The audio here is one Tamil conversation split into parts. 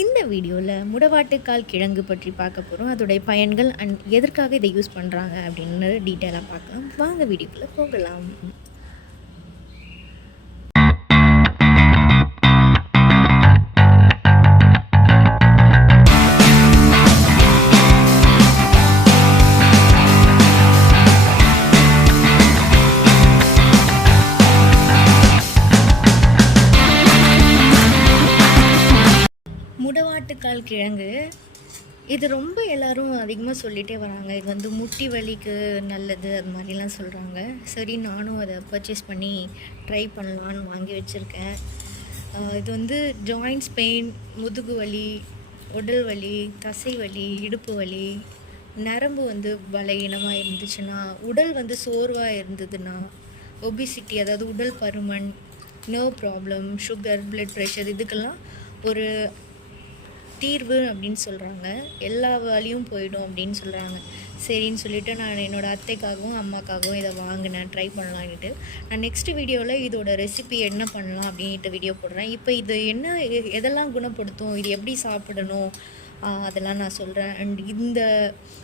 இந்த வீடியோவில் முடவாட்டுக்கால் கிழங்கு பற்றி பார்க்க போகிறோம் அதோடைய பயன்கள் அண்ட் எதற்காக இதை யூஸ் பண்ணுறாங்க அப்படின்னு டீட்டெயிலாக பார்க்கலாம். வாங்க வீடியோக்குள்ளே போகலாம். கிழங்கு இது ரொம்ப எல்லாரும் அதிகமாக சொல்லிகிட்டே வராங்க. இது வந்து முட்டி வலிக்கு நல்லது அது மாதிரிலாம் சொல்கிறாங்க சரி நானும் அதை பர்ச்சேஸ் பண்ணி ட்ரை பண்ணலான்னு வாங்கி வச்சுருக்கேன். இது வந்து ஜாயின்ஸ் பெயின் முதுகு வலி உடல் வலி தசை வலி இடுப்பு வலி நரம்பு வந்து பலகீனமாக இருந்துச்சுன்னா உடல் வந்து சோர்வாக இருந்ததுன்னா ஒபிசிட்டி அதாவது உடல் பருமன் nerve problem sugar blood pressure இதுக்கெல்லாம் ஒரு தீர்வு அப்படின்னு சொல்கிறாங்க எல்லா வேலையும் போயிடும் அப்படின்னு சொல்கிறாங்க சரின்னு சொல்லிவிட்டு நான் என்னோடய அத்தைக்காகவும் அம்மாக்காகவும் இதை வாங்கினேன். ட்ரை பண்ணலான்ட்டு நான் நெக்ஸ்ட்டு வீடியோவில் இதோட ரெசிபி என்ன பண்ணலாம் அப்படின்ட்டு வீடியோ போடுறேன். இப்போ இது என்ன எ- எதெல்லாம் குணப்படுத்தும்? இது எப்படி சாப்பிடணும்? அதெல்லாம் நான் சொல்கிறேன் அண்ட் இந்த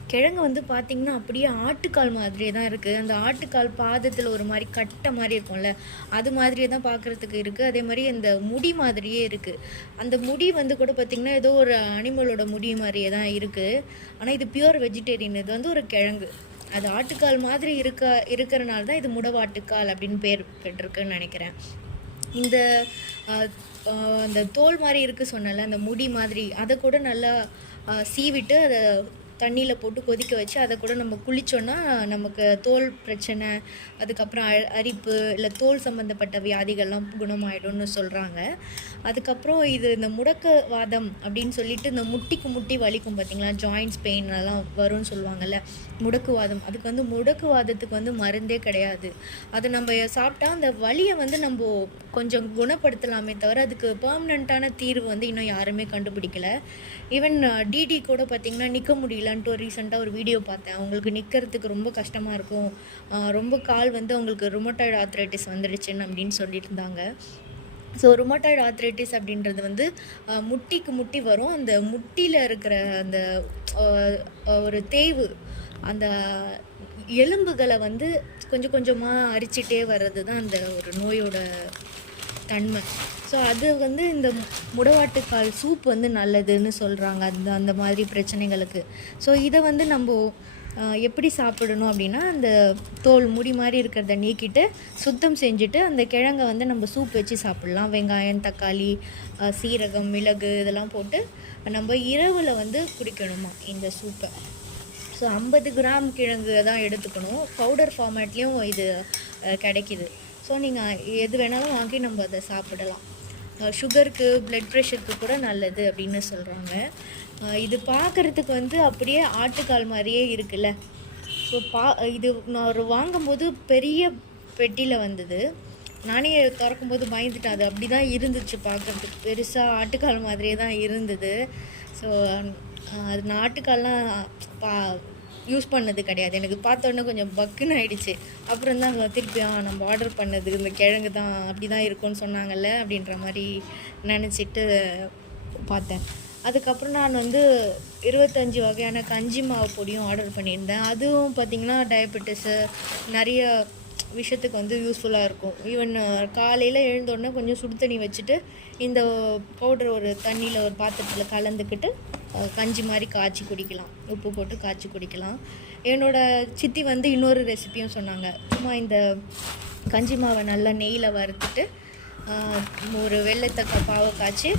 கிழங்கு வந்து பார்த்திங்கன்னா அப்படியே ஆட்டுக்கால் மாதிரியே தான் இருக்குது அந்த ஆட்டுக்கால் பாதத்தில் ஒரு மாதிரி கட்டை மாதிரி இருக்கும்ல அது மாதிரியே தான் பார்க்குறதுக்கு இருக்குது அதே மாதிரி இந்த முடி மாதிரியே இருக்குது அந்த முடி வந்து கூட பார்த்திங்கன்னா ஏதோ ஒரு அனிமலோட முடி மாதிரியே தான் இருக்குது ஆனால் இது பியூர் வெஜிடேரியன் இது வந்து ஒரு கிழங்கு. அது ஆட்டுக்கால் மாதிரி இருக்க இருக்கிறனால தான் இது முடவாட்டுக்கால் அப்படின்னு பேர் பெற்றிருக்குன்னு நினைக்கிறேன். இந்த அந்த தோல் மாதிரி இருக்குது சொன்னல அந்த முடி மாதிரி அதை கூட நல்லா சீவிட்டு அதை தண்ணியில் போட்டு கொதிக்க வச்சு அதை கூட நம்ம குளிச்சோன்னா நமக்கு தோல் பிரச்சனை அதுக்கப்புறம் அ அரிப்பு இல்லை தோல் சம்மந்தப்பட்ட வியாதிகள்லாம் குணமாயிடும்னு சொல்கிறாங்க அதுக்கப்புறம் இது இந்த முடக்கவாதம் அப்படின்னு சொல்லிட்டு இந்த முட்டிக்கு முட்டி வலிக்கும் பார்த்தீங்களா ஜாயின்ஸ் பெயின் எல்லாம் வரும்னு சொல்லுவாங்கல்ல. முடக்குவாதம். அதுக்கு வந்து முடக்குவாதத்துக்கு வந்து மருந்தே கிடையாது. அது நம்ம சாப்பிட்டா அந்த வலியை வந்து நம்ம கொஞ்சம் குணப்படுத்தலாமே தவிர அதுக்கு பர்மனண்ட்டான தீர்வு வந்து இன்னும் யாருமே கண்டுபிடிக்கல. ஈவன் டிடி கூட பார்த்தீங்கன்னா நிற்க முடியல. முடியலன்ட்டு ஒரு ரீசெண்டாக ஒரு வீடியோ பார்த்தேன். அவங்களுக்கு நிற்கிறதுக்கு ரொம்ப கஷ்டமாக இருக்கும். ரொம்ப கால் வந்து அவங்களுக்கு ரொமோட்டாய்டு ஆத்ரைட்டிஸ் வந்துடுச்சுன்னு அப்படின்னு சொல்லிட்டு இருந்தாங்க ஸோ ருமட்டாய்டு ஆத்ரைட்டிஸ் அப்படின்றது வந்து முட்டிக்கு முட்டி வரும். அந்த முட்டியில் இருக்கிற அந்த ஒரு தேய்வு அந்த எலும்புகளை வந்து கொஞ்சம் கொஞ்சமாக அரிச்சிட்டே வர்றது தான் அந்த ஒரு நோயோட தன்மை. ஸோ அது வந்து இந்த முடவாட்டுக்கால் சூப் வந்து நல்லதுன்னு சொல்கிறாங்க அந்த அந்த மாதிரி பிரச்சனைகளுக்கு. ஸோ இதை வந்து நம்ம எப்படி சாப்பிடணும் அப்படின்னா அந்த தோல் முடி மாதிரி இருக்கிறத நீக்கிட்டு சுத்தம் செஞ்சுட்டு அந்த கிழங்கை வந்து நம்ம சூப் வச்சு சாப்பிட்லாம். வெங்காயம் தக்காளி சீரகம் மிளகு இதெல்லாம் போட்டு நம்ம இரவில் வந்து குடிக்கணுமா இந்த சூப்பை. ஸோ ஐம்பது கிராம் கிழங்கு தான் எடுத்துக்கணும். பவுடர் ஃபார்மேட்லேயும் இது கிடைக்கிது. ஸோ நீங்கள் எது வேணாலும் வாங்கி நம்ம அதை சாப்பிடலாம். சுகருக்கு பிளட் ப்ரெஷருக்கு கூட நல்லது அப்படின்னு சொல்கிறாங்க இது பார்க்குறதுக்கு வந்து அப்படியே ஆட்டுக்கால் மாதிரியே இருக்குல்ல. ஸோ பா இது நான் ஒரு வாங்கும்போது பெரிய பெட்டியில் வந்தது. நானே திறக்கும்போது பயந்துட்டேன். அது அப்படி தான் இருந்துச்சு பார்க்குறதுக்கு. பெருசாக ஆட்டுக்கால் மாதிரியே தான் இருந்தது. ஸோ அது நான் ஆட்டுக்கால்லாம் பா யூஸ் பண்ணது கிடையாது. எனக்கு பார்த்தோன்னே கொஞ்சம் பக்குன்னு ஆயிடுச்சு. அப்புறம் தான் திருப்பி ஆ நம்ம ஆர்டர் பண்ணது இந்த கிழங்கு தான் அப்படி தான் இருக்கும்னு சொன்னாங்கல்ல அப்படின்ற மாதிரி நினச்சிட்டு பார்த்தேன். அதுக்கப்புறம் நான் வந்து இருபத்தஞ்சி வகையான கஞ்சி மாவு பொடியும் ஆர்டர் பண்ணியிருந்தேன். அதுவும் பார்த்திங்கன்னா டயபெட்டிஸு நிறைய விஷயத்துக்கு வந்து யூஸ்ஃபுல்லாக இருக்கும். ஈவன் காலையில் எழுந்தோடனே கொஞ்சம் சுடு தண்ணி வச்சுட்டு இந்த பவுடர் ஒரு தண்ணியில் ஒரு பாத்திரத்தில் கலந்துக்கிட்டு கஞ்சி மாதிரி காய்ச்சி குடிக்கலாம். உப்பு போட்டு காய்ச்சி குடிக்கலாம். என்னோடய சித்தி வந்து இன்னொரு ரெசிபியும் சொன்னாங்க. சும்மா இந்த கஞ்சி மாவை நல்லா நெய்யில் வறுத்துட்டு ஒரு வெள்ளத்தை பாவை காய்ச்சி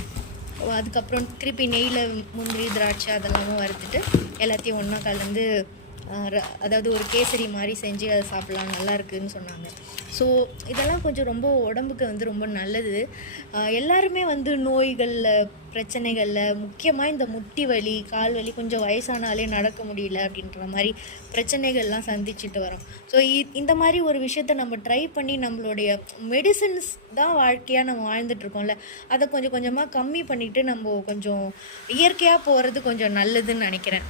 அதுக்கப்புறம் திருப்பி நெய்யில் முந்திரி திராட்சை அதெல்லாமும் வறுத்துட்டு எல்லாத்தையும் ஒன்றா கலந்து அதாவது ஒரு கேசரி மாதிரி செஞ்சு அதை சாப்பிட்லாம் நல்லா இருக்குதுன்னு சொன்னாங்க. ஸோ இதெல்லாம் கொஞ்சம் ரொம்ப உடம்புக்கு வந்து ரொம்ப நல்லது. எல்லாருமே வந்து நோய்களில் பிரச்சனைகளில் முக்கியமாக இந்த முட்டி வலி கால் வலி கொஞ்சம் வயசானாலே நடக்க முடியல அப்படின்ற மாதிரி பிரச்சனைகள்லாம் சந்திச்சுட்டு வரோம். ஸோ இந்த மாதிரி ஒரு விஷயத்த நம்ம ட்ரை பண்ணி நம்மளுடைய மெடிசின்ஸ் தான் வாழ்க்கையாக நம்ம வாழ்ந்துட்டுருக்கோம்ல அதை கொஞ்சம் கொஞ்சமாக கம்மி பண்ணிவிட்டு நம்ம கொஞ்சம் இயற்கையாக போகிறது கொஞ்சம் நல்லதுன்னு நினைக்கிறேன்.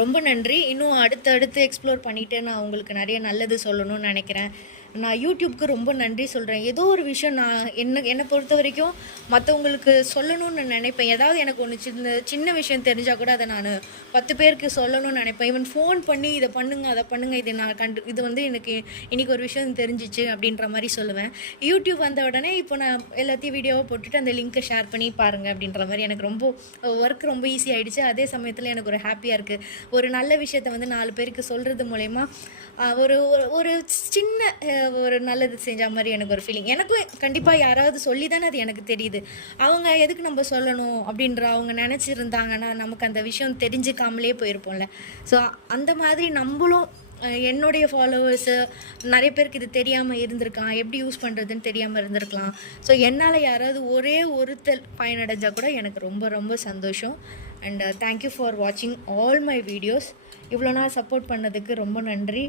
ரொம்ப நன்றி. இன்னும் அடுத்து அடுத்து எக்ஸ்ப்ளோர் பண்ணிவிட்டு நான் உங்களுக்கு நிறைய நல்லது சொல்லணும்னு நினைக்கிறேன். நான் யூடியூப்க்கு ரொம்ப நன்றி சொல்கிறேன் ஏதோ ஒரு விஷயம் நான் என்ன என்னை பொறுத்த வரைக்கும் மற்றவங்களுக்கு சொல்லணும்னு நினைப்பேன். ஏதாவது எனக்கு ஒன்று சின்ன சின்ன விஷயம் தெரிஞ்சால் கூட அதை நான் பத்து பேருக்கு சொல்லணும்னு நினைப்பேன். ஈவன் ஃபோன் பண்ணி இதை பண்ணுங்க அதை பண்ணுங்க. இது நான் கண்டு இது வந்து எனக்கு இன்னைக்கு ஒரு விஷயம் தெரிஞ்சிச்சு அப்படின்ற மாதிரி சொல்லுவேன். யூடியூப் வந்த உடனே இப்போ நான் எல்லாத்தையும் வீடியோவை போட்டுட்டு அந்த லிங்க்கை ஷேர் பண்ணி பாருங்கள் அப்படின்ற மாதிரி எனக்கு ரொம்ப ஒர்க் ரொம்ப ஈஸி ஆகிடுச்சு அதே சமயத்தில் எனக்கு ஒரு ஹாப்பியாக இருக்குது ஒரு நல்ல விஷயத்த வந்து நாலு பேருக்கு சொல்கிறது மூலயமா ஒரு ஒரு- சின்ன ஒரு நல்லது செஞ்ச மாதிரி எனக்கு ஒரு ஃபீலிங் எனக்கும் கண்டிப்பாக யாராவது சொல்லி தானே அது எனக்கு தெரியுது. அவங்க எதுக்கு நம்ம சொல்லணும் அப்படின்ற அவங்க நினச்சிருந்தாங்கன்னா நமக்கு அந்த விஷயம் தெரிஞ்சுக்காமலே போயிருப்போம்ல. ஸோ அந்த மாதிரி நம்மளும் என்னுடைய ஃபாலோவர்ஸு நிறைய பேருக்கு இது தெரியாமல் இருந்திருக்கலாம். எப்படி யூஸ் பண்ணுறதுன்னு தெரியாமல் இருந்திருக்கலாம். ஸோ என்னால் யாராவது ஒரே ஒருத்தர் பயனடைஞ்சால் கூட எனக்கு ரொம்ப ரொம்ப சந்தோஷம். அண்ட் தேங்க்யூ ஃபார் வாட்சிங் ஆல் மை வீடியோஸ் இவ்வளோ நாள் சப்போர்ட் பண்ணதுக்கு ரொம்ப நன்றி.